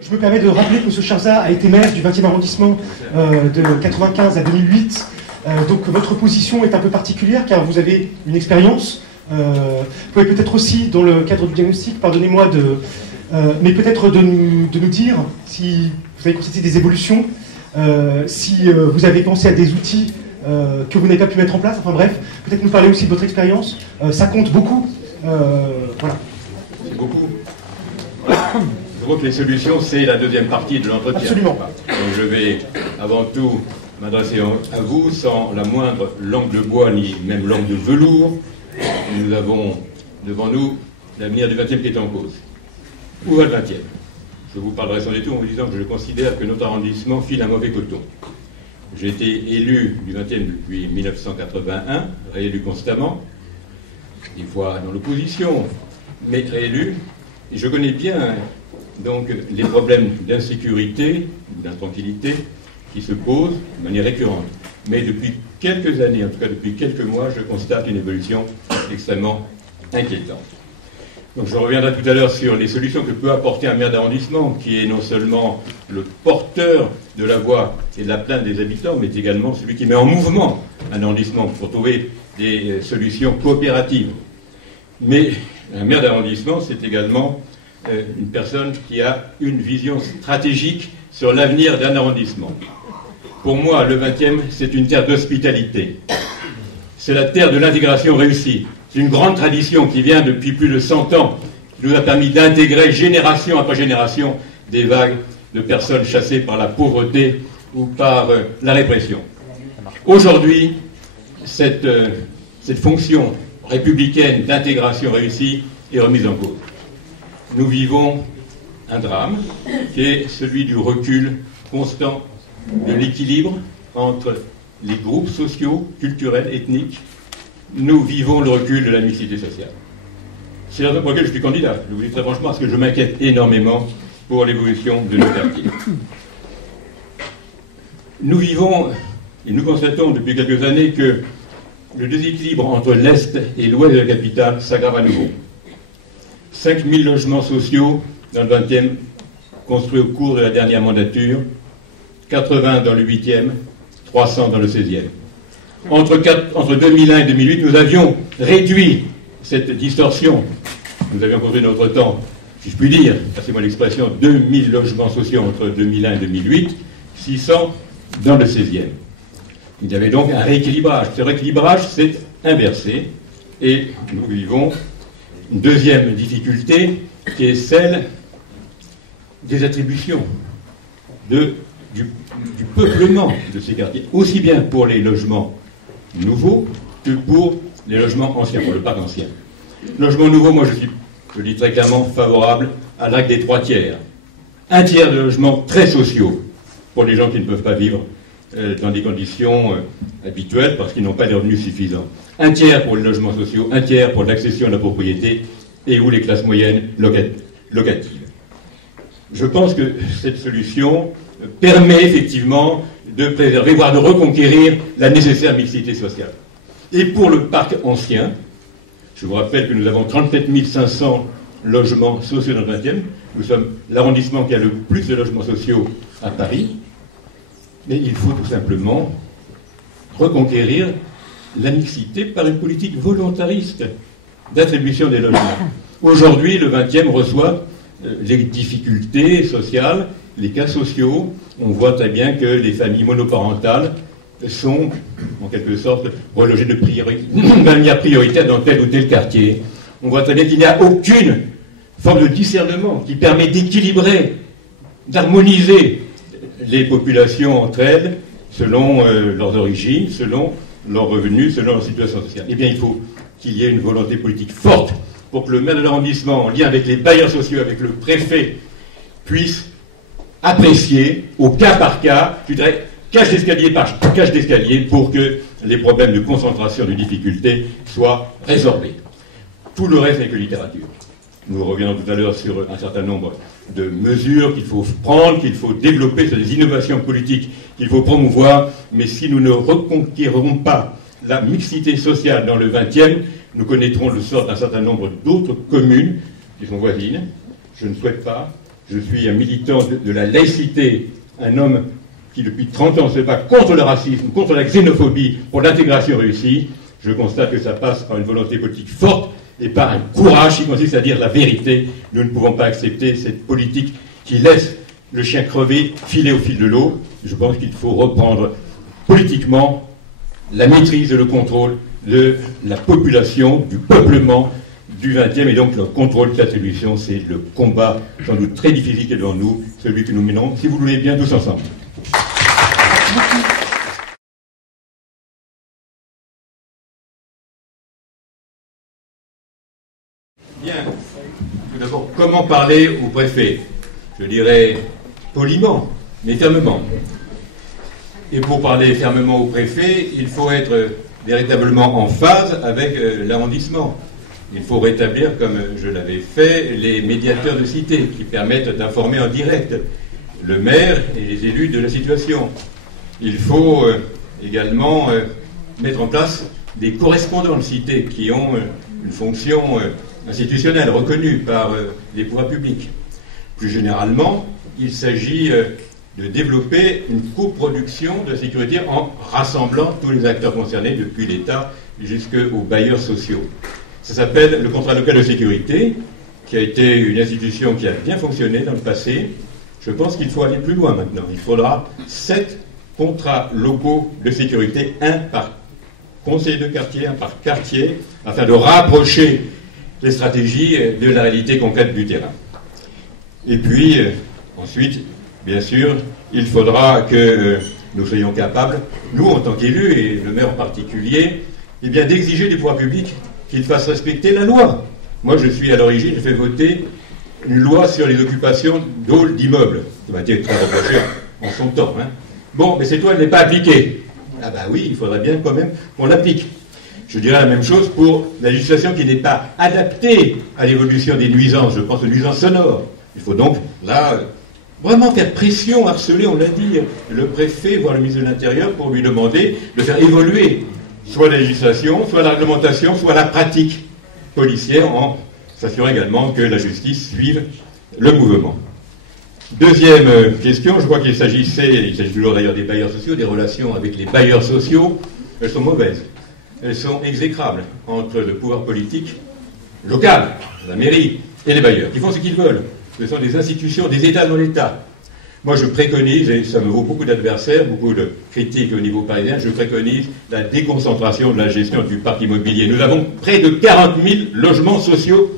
Je me permets de rappeler que M. Charza a été maire du 20e arrondissement de 1995 à 2008. Donc votre position est un peu particulière car vous avez une expérience. Vous pouvez peut-être aussi, dans le cadre du diagnostic, pardonnez-moi, mais peut-être de nous dire si vous avez constaté des évolutions, si vous avez pensé à des outils que vous n'avez pas pu mettre en place. Enfin bref, peut-être nous parler aussi de votre expérience. Ça compte beaucoup. Voilà. C'est beaucoup. Je crois que les solutions, c'est la deuxième partie de l'entretien. Absolument. Donc je vais avant tout m'adresser à vous sans la moindre langue de bois ni même langue de velours. Nous avons devant nous l'avenir du 20e qui est en cause. Où va le 20e? Je vous parlerai sans détour en vous disant que je considère que notre arrondissement file un mauvais coton. J'ai été élu du 20e depuis 1981, réélu constamment, des fois dans l'opposition, mais réélu. Et je connais bien donc les problèmes d'insécurité, d'intranquillité qui se posent de manière récurrente. Mais depuis quelques années, en tout cas depuis quelques mois, je constate une évolution extrêmement inquiétante. Donc je reviendrai tout à l'heure sur les solutions que peut apporter un maire d'arrondissement, qui est non seulement le porteur de la voix et de la plainte des habitants, mais également celui qui met en mouvement un arrondissement pour trouver des solutions coopératives. Mais un maire d'arrondissement, c'est également une personne qui a une vision stratégique sur l'avenir d'un arrondissement. Pour moi, le 20e, c'est une terre d'hospitalité. C'est la terre de l'intégration réussie. C'est une grande tradition qui vient depuis plus de 100 ans, qui nous a permis d'intégrer génération après génération des vagues de personnes chassées par la pauvreté ou par la répression. Aujourd'hui, cette fonction républicaine d'intégration réussie est remise en cause. Nous vivons un drame qui est celui du recul constant de l'équilibre entre les groupes sociaux, culturels, ethniques. Nous vivons le recul de la mixité sociale. C'est la raison pour laquelle je suis candidat. Je vous dis très franchement parce que je m'inquiète énormément pour l'évolution de nos quartiers. Nous vivons et nous constatons depuis quelques années que le déséquilibre entre l'Est et l'Ouest de la capitale s'aggrave à nouveau. 5000 logements sociaux dans le 20e, construits au cours de la dernière mandature, 80 dans le 8e, 300 dans le 16e. Entre 2001 et 2008, nous avions réduit cette distorsion. Nous avions construit notre temps, si je puis dire, passez-moi l'expression, 2000 logements sociaux entre 2001 et 2008, 600 dans le 16e. Il y avait donc un rééquilibrage. Ce rééquilibrage s'est inversé et nous vivons une deuxième difficulté qui est celle des attributions, du peuplement de ces quartiers, aussi bien pour les logements nouveaux que pour les logements anciens, pour le parc ancien. Logement nouveau, moi je dis très clairement favorable à l'acte des 3 tiers. 1 tiers de logements très sociaux pour les gens qui ne peuvent pas vivre dans des conditions habituelles parce qu'ils n'ont pas de revenus suffisants. 1 tiers pour les logements sociaux, 1 tiers pour l'accession à la propriété et ou les classes moyennes locatives. Je pense que cette solution permet effectivement de préserver, voire de reconquérir la nécessaire mixité sociale. Et pour le parc ancien, je vous rappelle que nous avons 37 500 logements sociaux dans le 20e. Nous sommes l'arrondissement qui a le plus de logements sociaux à Paris. Mais il faut tout simplement reconquérir la mixité par une politique volontariste d'attribution des logements. Aujourd'hui, le 20e reçoit les difficultés sociales, les cas sociaux. On voit très bien que les familles monoparentales sont, en quelque sorte, relogées de manière prioritaire dans tel ou tel quartier. On voit très bien qu'il n'y a aucune forme de discernement qui permet d'équilibrer, d'harmoniser les populations entre elles, selon leurs origines, selon leurs revenus, selon leur situation sociale. Eh bien, il faut qu'il y ait une volonté politique forte pour que le maire de l'arrondissement, en lien avec les bailleurs sociaux, avec le préfet, puisse apprécier, au cas par cas, je dirais, cage d'escalier par cage d'escalier, pour que les problèmes de concentration, de difficultés soient résorbés. Tout le reste n'est que littérature. Nous reviendrons tout à l'heure sur un certain nombre de mesures qu'il faut prendre, qu'il faut développer, sur des innovations politiques qu'il faut promouvoir, mais si nous ne reconquérons pas la mixité sociale dans le 20e, nous connaîtrons le sort d'un certain nombre d'autres communes qui sont voisines. Je ne souhaite pas Je suis un militant de la laïcité, un homme qui depuis 30 ans se bat contre le racisme, contre la xénophobie, pour l'intégration réussie. Je constate que ça passe par une volonté politique forte et par un courage qui consiste à dire la vérité. Nous ne pouvons pas accepter cette politique qui laisse le chien crevé filer au fil de l'eau. Je pense qu'il faut reprendre politiquement la maîtrise et le contrôle de la population, du peuplement du XXe, et donc le contrôle de l'attribution. C'est le combat sans doute très difficile qui est devant nous, celui que nous menons, si vous le voulez bien, tous ensemble. Bien. Tout d'abord, comment parler au préfet? Je dirais poliment, mais fermement. Et pour parler fermement au préfet, il faut être véritablement en phase avec l'arrondissement. Il faut rétablir, comme je l'avais fait, les médiateurs de cité qui permettent d'informer en direct le maire et les élus de la situation. Il faut également mettre en place des correspondants de cité qui ont une fonction institutionnelle reconnue par les pouvoirs publics. Plus généralement, il s'agit de développer une coproduction de sécurité en rassemblant tous les acteurs concernés, depuis l'État jusqu'aux bailleurs sociaux. Ça s'appelle le contrat local de sécurité, qui a été une institution qui a bien fonctionné dans le passé. Je pense qu'il faut aller plus loin maintenant. Il faudra 7 contrats locaux de sécurité, un par conseiller de quartier, un par quartier, afin de rapprocher les stratégies de la réalité concrète du terrain. Et puis, ensuite, bien sûr, il faudra que nous soyons capables, nous en tant qu'élus, et le maire en particulier, eh bien, d'exiger des pouvoirs publics qu'ils fassent respecter la loi. Moi, je suis à l'origine, j'ai fait voter une loi sur les occupations d'halls d'immeubles. Ça m'a été très reproché en son temps. Hein. Bon, mais cette loi n'est pas appliquée. Ah bah oui, il faudrait bien quand même qu'on l'applique. Je dirais la même chose pour la législation qui n'est pas adaptée à l'évolution des nuisances. Je pense aux nuisances sonores. Il faut donc, là, vraiment faire pression, harceler, on l'a dit, le préfet, voire le ministre de l'Intérieur, pour lui demander de faire évoluer soit la législation, soit la réglementation, soit la pratique policière, en s'assurant également que la justice suive le mouvement. Deuxième question, je crois qu'il s'agit toujours d'ailleurs des bailleurs sociaux, des relations avec les bailleurs sociaux. Elles sont mauvaises, elles sont exécrables entre le pouvoir politique local, la mairie, et les bailleurs, qui font ce qu'ils veulent. Ce sont des institutions, des États dans l'État. Moi, je préconise, et ça me vaut beaucoup d'adversaires, beaucoup de critiques au niveau parisien, je préconise la déconcentration de la gestion du parc immobilier. Nous avons près de 40 000 logements sociaux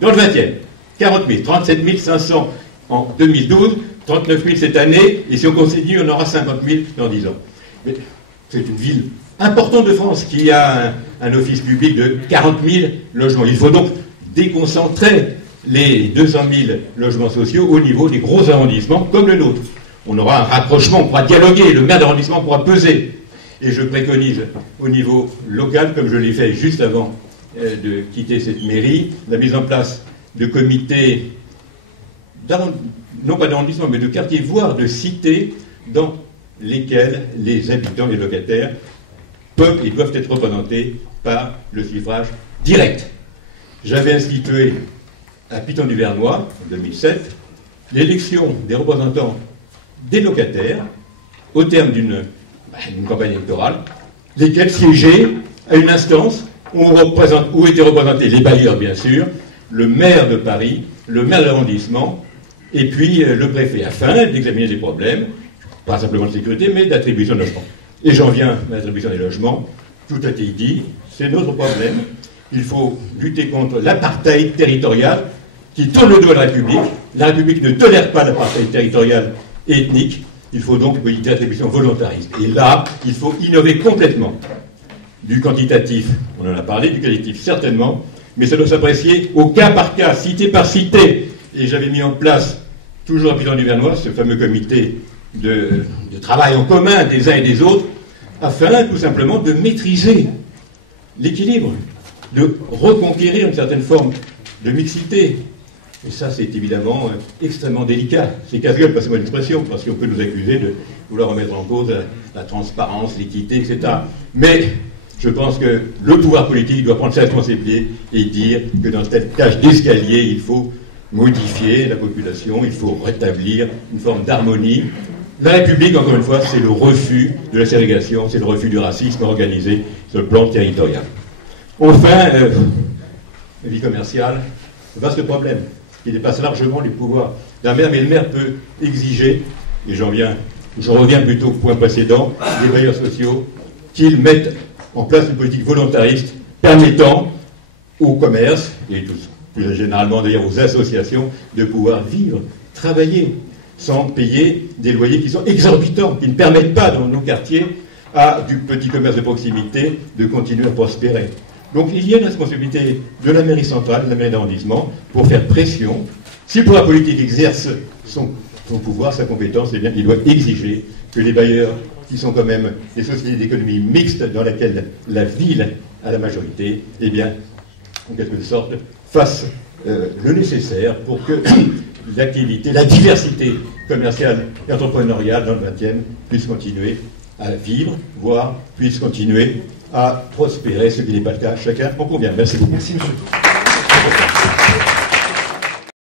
dans le 20e. 40 000, 37 500 en 2012, 39 000 cette année, et si on continue, on aura 50 000 dans 10 ans. Mais c'est une ville importante de France qui a un office public de 40 000 logements. Il faut donc déconcentrer les 200 000 logements sociaux au niveau des gros arrondissements comme le nôtre. On aura un rapprochement, on pourra dialoguer, le maire d'arrondissement pourra peser. Et je préconise au niveau local, comme je l'ai fait juste avant de quitter cette mairie, la mise en place de comités, non pas d'arrondissement, mais de quartiers, voire de cités, dans lesquels les habitants et les locataires peuvent et doivent être représentés par le suffrage direct. J'avais institué à Piton-du-Vernois, en 2007, l'élection des représentants des locataires au terme d'une campagne électorale, lesquels siégeaient à une instance où étaient représentés les bailleurs, bien sûr, le maire de Paris, le maire de l'arrondissement, et puis le préfet, afin d'examiner les problèmes, pas simplement de sécurité, mais d'attribution de logements. Et j'en viens à l'attribution des logements. Tout a été dit, c'est notre problème. Il faut lutter contre l'apartheid territorial qui tourne le dos à la République. La République ne tolère pas l'apartheid territorial et ethnique. Il faut donc une politique d'attribution volontariste. Et là, il faut innover complètement. Du quantitatif, on en a parlé, du qualitatif, certainement, mais ça doit s'apprécier au cas par cas, cité par cité. Et j'avais mis en place, toujours à Piton-du-Vernois, ce fameux comité de travail en commun des uns et des autres, afin tout simplement de maîtriser l'équilibre, de reconquérir une certaine forme de mixité. Et ça, c'est évidemment extrêmement délicat. C'est casse-gueule, passez-moi l'expression, parce qu'on peut nous accuser de vouloir remettre en cause la transparence, l'équité, etc. Mais je pense que le pouvoir politique doit prendre ses responsabilités et dire que dans cette tâche d'escalier, il faut modifier la population, il faut rétablir une forme d'harmonie. La République, encore une fois, c'est le refus de la ségrégation, c'est le refus du racisme organisé sur le plan territorial. Enfin, la vie commerciale, vaste problème, qui dépasse largement les pouvoirs d'un maire, mais le maire peut exiger, et je reviens plutôt au point précédent, des bailleurs sociaux, qu'ils mettent en place une politique volontariste permettant au commerce, et plus généralement d'ailleurs aux associations, de pouvoir vivre, travailler, sans payer des loyers qui sont exorbitants, qui ne permettent pas dans nos quartiers à du petit commerce de proximité de continuer à prospérer. Donc il y a une responsabilité de la mairie centrale, de la mairie d'arrondissement, pour faire pression. Si le pouvoir politique exerce son pouvoir, sa compétence, eh bien il doit exiger que les bailleurs, qui sont quand même des sociétés d'économie mixte dans laquelle la ville a la majorité, eh bien, en quelque sorte, fassent le nécessaire pour que l'activité, la diversité commerciale et entrepreneuriale dans le 20e puisse continuer à vivre, voire puisse continuer à prospérer, ce qui n'est pas le cas. Chacun en convient. Merci beaucoup. Merci, monsieur.